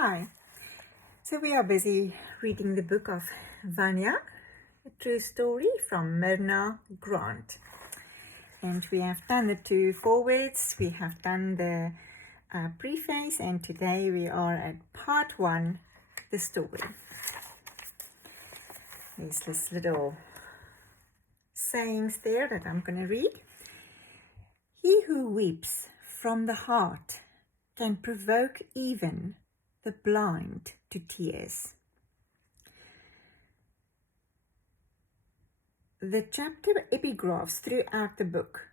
Hi. So we are busy reading the book of VANYA, a true story from Myrna Grant. And we have done the two forewords, we have done the preface, and today we are at part one, the story. There's this little sayings there that I'm going to read. He who weeps from the heart can provoke even the blind to tears. The chapter epigraphs throughout the book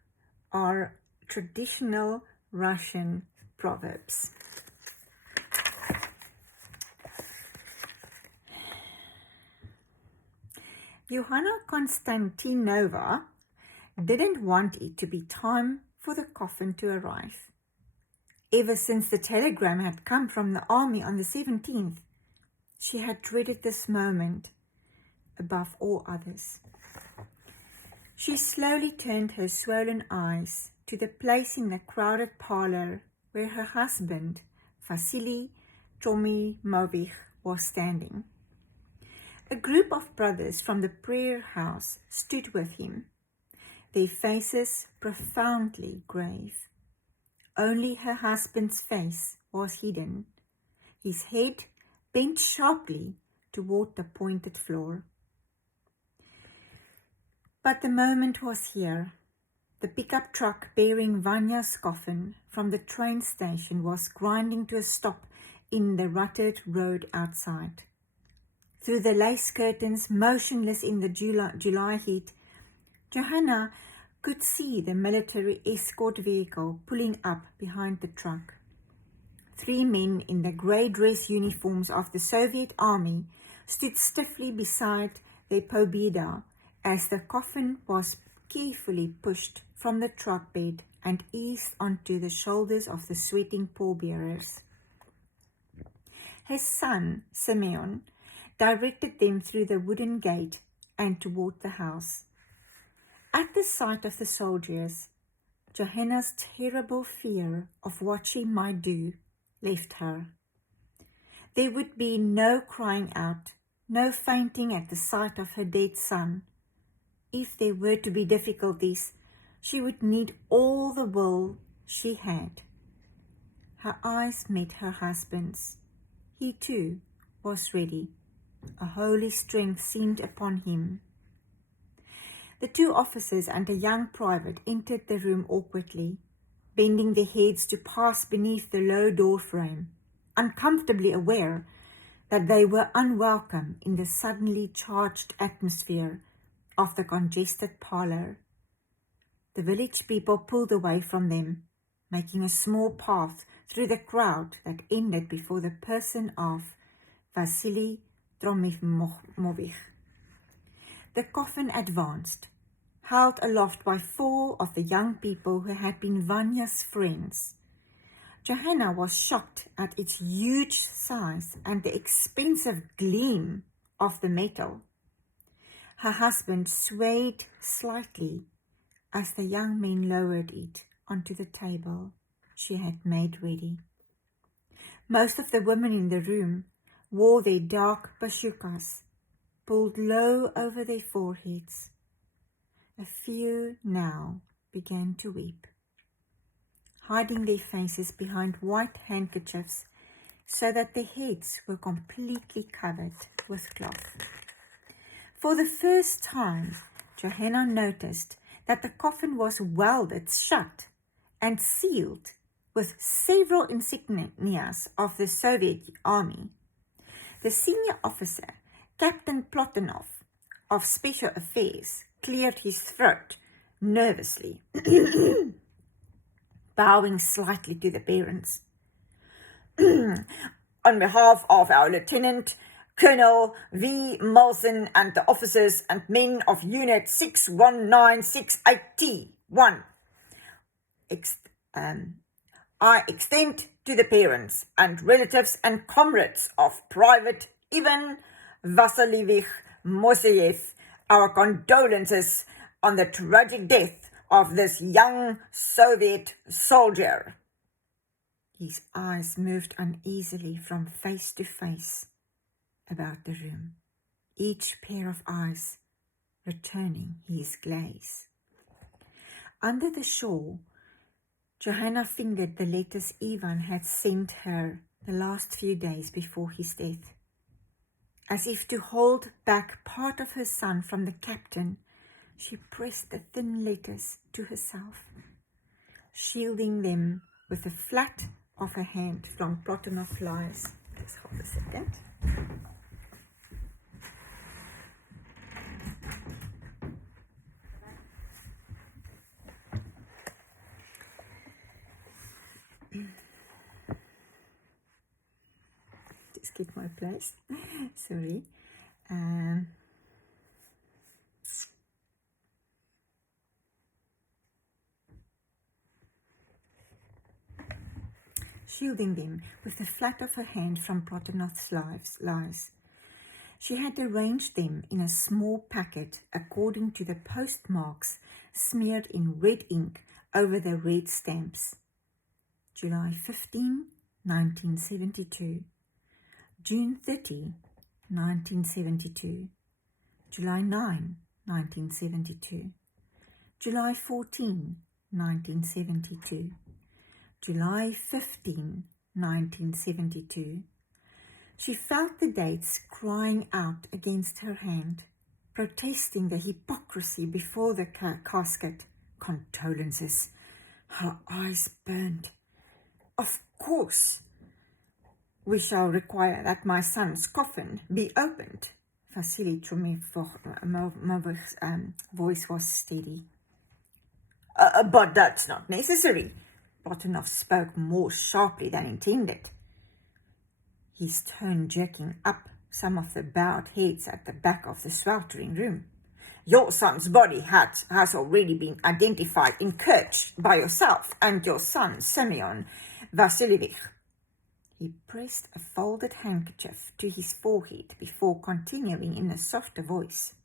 are traditional Russian proverbs. Johanna Konstantinova didn't want it to be time for the coffin to arrive. Ever since the telegram had come from the army on the 17th, she had dreaded this moment above all others. She slowly turned her swollen eyes to the place in the crowded parlor where her husband, Vasily Tromimovich, was standing. A group of brothers from the prayer house stood with him, their faces profoundly grave. Only her husband's face was hidden, his head bent sharply toward the pointed floor. But the moment was here. The pickup truck bearing Vanya's coffin from the train station was grinding to a stop in the rutted road outside. Through the lace curtains, motionless in the July heat, Johanna could see the military escort vehicle pulling up behind the truck. 3 men in the grey dress uniforms of the Soviet army stood stiffly beside their pobeda as the coffin was carefully pushed from the truck bed and eased onto the shoulders of the sweating pallbearers. His son, Simeon, directed them through the wooden gate and toward the house. At the sight of the soldiers, Johanna's terrible fear of what she might do left her. There would be no crying out, no fainting at the sight of her dead son. If there were to be difficulties, she would need all the will she had. Her eyes met her husband's. He too was ready. A holy strength seemed upon him. The 2 officers and a young private entered the room awkwardly, bending their heads to pass beneath the low door frame, uncomfortably aware that they were unwelcome in the suddenly charged atmosphere of the congested parlor. The village people pulled away from them, making a small path through the crowd that ended before the person of Vasily Tromimovich. The coffin advanced, held aloft by 4 of the young people who had been Vanya's friends. Johanna was shocked at its huge size and the expensive gleam of the metal. Her husband swayed slightly as the young men lowered it onto the table she had made ready. Most of the women in the room wore their dark bashukas, pulled low over their foreheads. A few now began to weep, hiding their faces behind white handkerchiefs so that their heads were completely covered with cloth. For the first time, Johanna noticed that the coffin was welded shut and sealed with several insignias of the Soviet army. The senior officer, Captain Plotinov of Special Affairs, cleared his throat nervously, bowing slightly to the parents. On behalf of our Lieutenant Colonel V. Molson and the officers and men of Unit 61968T1, I extend to the parents and relatives and comrades of Private Ivan Vasilievich Moiseyev our condolences on the tragic death of this young Soviet soldier. His eyes moved uneasily from face to face about the room, each pair of eyes returning his gaze. Under the shawl, Johanna fingered the letters Ivan had sent her the last few days before his death. As if to hold back part of her son from the captain, she pressed the thin letters to herself, shielding them with the flat of her hand from Platonov's lies. Just hold a second. Just get my place. Sorry. Shielding them with the flat of her hand from Platonov's lies. She had arranged them in a small packet according to the postmarks smeared in red ink over the red stamps. July 15, 1972. June 30, 1972. July 9, 1972. July 14, 1972. July 15, 1972. She felt the dates crying out against her hand, protesting the hypocrisy before the casket. Condolences. Her eyes burned. Of course, we shall require that my son's coffin be opened. Vasily Tromivovo's voice was steady. But that's not necessary. Platonov spoke more sharply than intended, his tone jerking up some of the bowed heads at the back of the sweltering room. Your son's body has already been identified in Kerch by yourself and your son, Semyon Vasilievich. He pressed a folded handkerchief to his forehead before continuing in a softer voice.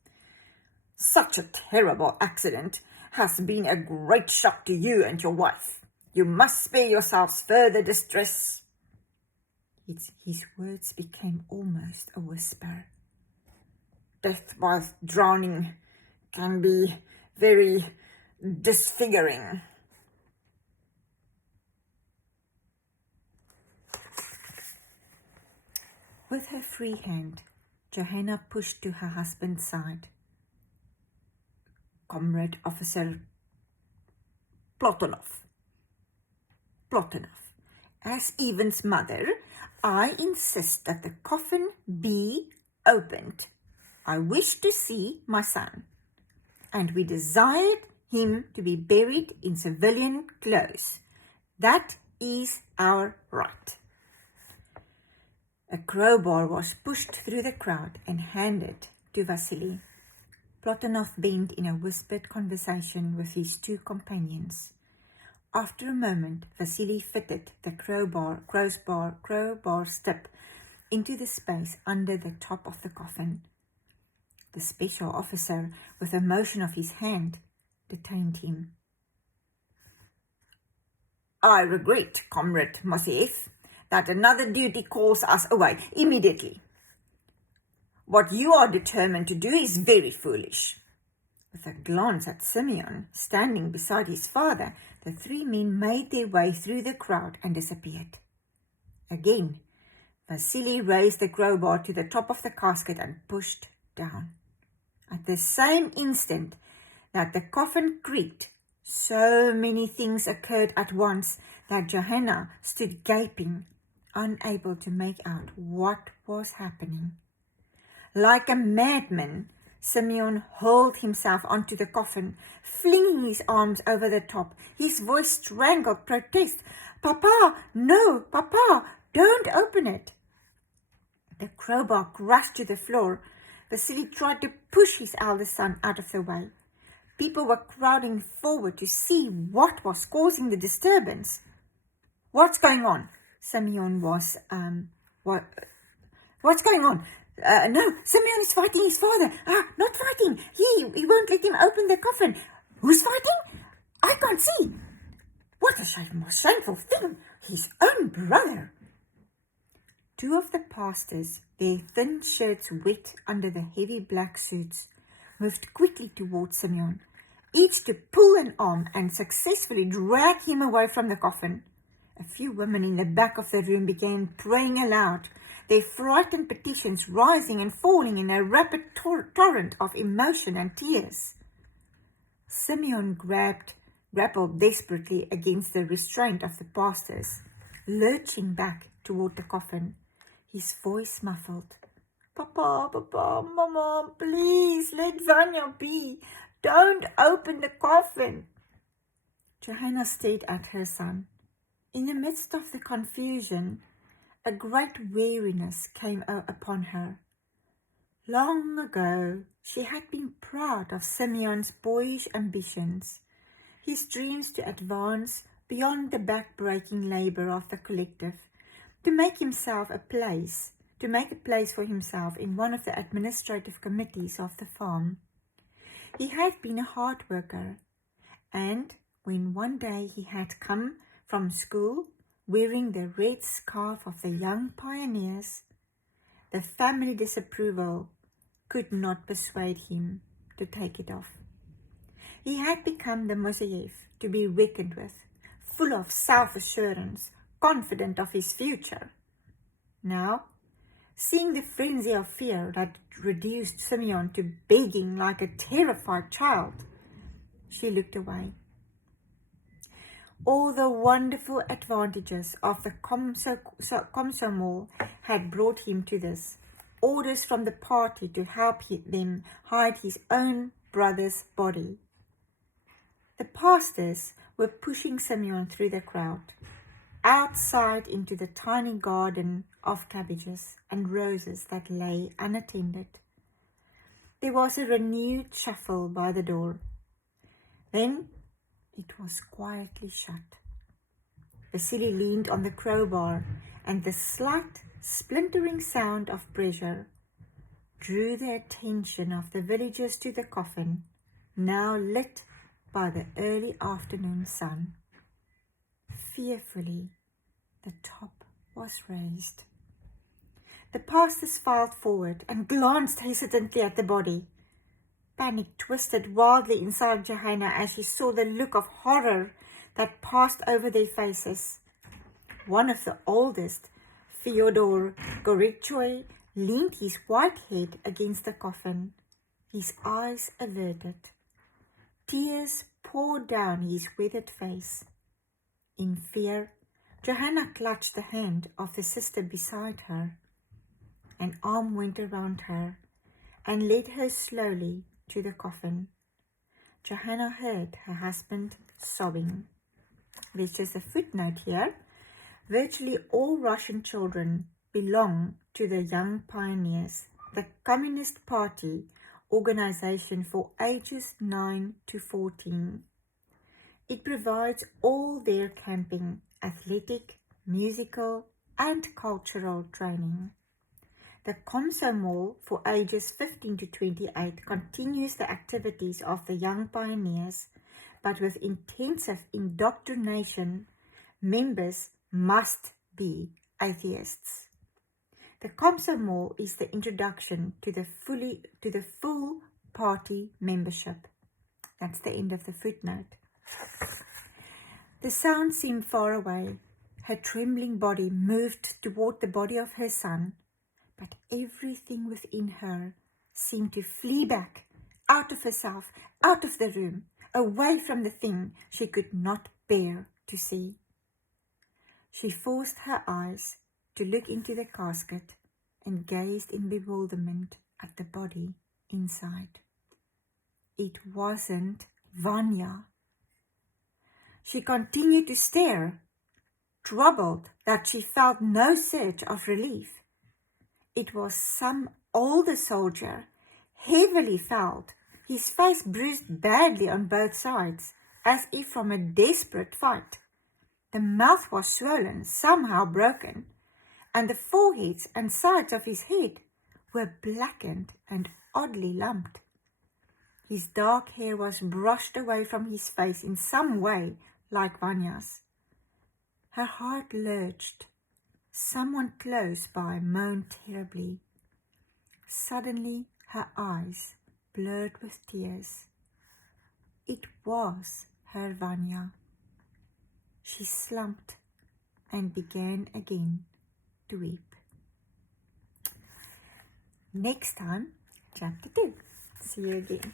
Such a terrible accident has been a great shock to you and your wife. You must spare yourselves further distress. His words became almost a whisper. Death by drowning can be very disfiguring. With her free hand, Johanna pushed to her husband's side. Comrade Officer Platonov, as Ivan's mother, I insist that the coffin be opened. I wish to see my son, and we desired him to be buried in civilian clothes. That is our right. A crowbar was pushed through the crowd and handed to Vasily. Platonov bent in a whispered conversation with his two companions. After a moment, Vasily fitted the crowbar stip into the space under the top of the coffin. The special officer, with a motion of his hand, detained him. I regret, Comrade Moseev, that another duty calls us away immediately. What you are determined to do is very foolish. With a glance at Simeon, standing beside his father, the three men made their way through the crowd and disappeared. Again, Vasily raised the crowbar to the top of the casket and pushed down. At the same instant that the coffin creaked, so many things occurred at once that Johanna stood gaping, unable to make out what was happening. Like a madman, Simeon hurled himself onto the coffin, flinging his arms over the top. His voice strangled protest. Papa, no, Papa, don't open it. The crowbar crashed to the floor. Vasily tried to push his eldest son out of the way. People were crowding forward to see what was causing the disturbance. What's going on? Simeon was, what's going on? No, Simeon is fighting his father. Not fighting. He won't let him open the coffin. Who's fighting? I can't see. What a shameful thing. His own brother! Two of the pastors, their thin shirts wet under the heavy black suits, moved quickly towards Simeon, each to pull an arm and successfully drag him away from the coffin. A few women in the back of the room began praying aloud, their frightened petitions rising and falling in a rapid torrent of emotion and tears. Simeon grappled desperately against the restraint of the pastors, lurching back toward the coffin, his voice muffled. Papa, Mama, please let Vanya be. Don't open the coffin. Johanna stared at her son. In the midst of the confusion, a great weariness came upon her. Long ago, she had been proud of Simeon's boyish ambitions, his dreams to advance beyond the back-breaking labor of the collective, to make a place for himself in one of the administrative committees of the farm. He had been a hard worker, and when one day he had come from school wearing the red scarf of the young pioneers, the family disapproval could not persuade him to take it off. He had become the Moseyev to be reckoned with, full of self-assurance, confident of his future. Now, seeing the frenzy of fear that reduced Simeon to begging like a terrified child, she looked away. All the wonderful advantages of the Komsomol had brought him to this. Orders from the party to help them hide his own brother's body. The pastors were pushing Simeon through the crowd, outside into the tiny garden of cabbages and roses that lay unattended. There was a renewed shuffle by the door. Then it was quietly shut. Vasily leaned on the crowbar, and the slight, splintering sound of pressure drew the attention of the villagers to the coffin, now lit by the early afternoon sun. Fearfully, the top was raised. The pastors filed forward and glanced hesitantly at the body. Panic twisted wildly inside Johanna as she saw the look of horror that passed over their faces. One of the oldest, Fyodor Gorichoy, leaned his white head against the coffin, his eyes averted. Tears poured down his withered face. In fear, Johanna clutched the hand of the sister beside her. An arm went around her and led her slowly to the coffin. Johanna heard her husband sobbing. There's just a footnote here. Virtually all Russian children belong to the Young Pioneers, the Communist Party organization for ages 9 to 14. It provides all their camping, athletic, musical, and cultural training. The Komsomol for ages 15 to 28 continues the activities of the Young Pioneers, but with intensive indoctrination, members must be atheists. The Komsomol is the introduction to the full party membership. That's the end of the footnote. The sound seemed far away. Her trembling body moved toward the body of her son, but everything within her seemed to flee back, out of herself, out of the room, away from the thing she could not bear to see. She forced her eyes to look into the casket and gazed in bewilderment at the body inside. It wasn't Vanya. She continued to stare, troubled that she felt no surge of relief. It was some older soldier, heavily felled, his face bruised badly on both sides, as if from a desperate fight. The mouth was swollen, somehow broken, and the foreheads and sides of his head were blackened and oddly lumped. His dark hair was brushed away from his face in some way like Vanya's. Her heart lurched. Someone close by moaned terribly. Suddenly her eyes blurred with tears. It was her Vanya. She slumped and began again to weep. Next time, chapter 2. See you again.